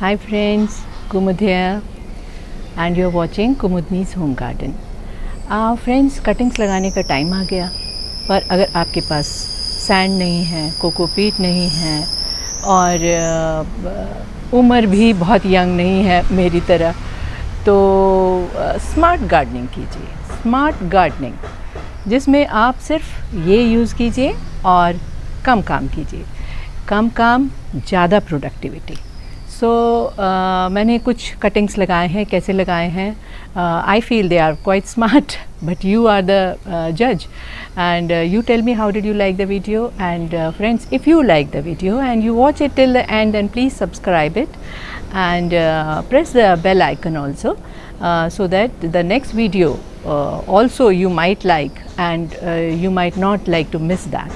Hi friends, Kumud here and you are watching Kumudni's Home Garden. Friends cuttings लगाने का टाइम आ गया, पर अगर आपके पास सैंड नहीं है, कोकोपीट नहीं है और उम्र भी बहुत यंग नहीं है मेरी तरह, तो स्मार्ट गार्डनिंग कीजिए। स्मार्ट गार्डनिंग जिसमें आप सिर्फ ये यूज़ कीजिए और कम काम कीजिए। कम काम ज़्यादा प्रोडक्टिविटी। मैंने कुछ कटिंग्स लगाए हैं। कैसे लगाए हैं? I feel they are quite smart, but you are the जज and you tell me how did you like the video. And friends, if you like the video and you watch it till the end, then please subscribe it and press the bell icon also, so that the next video also you might like and you might not like to miss that.